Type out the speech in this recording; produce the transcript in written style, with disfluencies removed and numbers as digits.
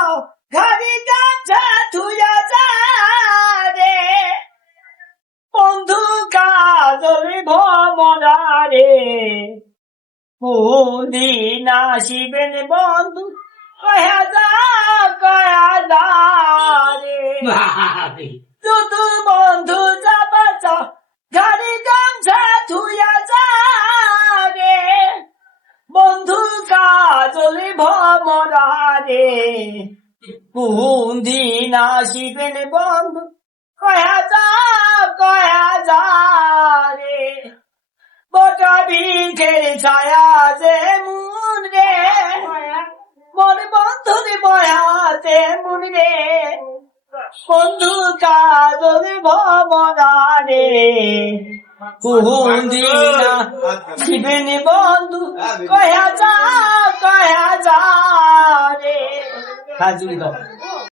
যাও ঘাড়ি গামছা থুয়া যা রে বন্ধু কাজল ভমরা রে কোনদিন আসিবেন বন্ধু কয়া যা রে শুধু বন্ধু যাবা যাও ঘাড়ি গামছা থুয়া যা রে বন্ধু কাজল ভমরা রে কোনদিন আসিবেন বন্ধু কয়া যা রে বটা বিঘের ছায়া যে মুন রে মন বন্ধু বয়াতে মুন রে বন্ধু কাজল ভমরা রে কোনদিন আসিবেন বন্ধু কয়া যা রে হাজুরি দাও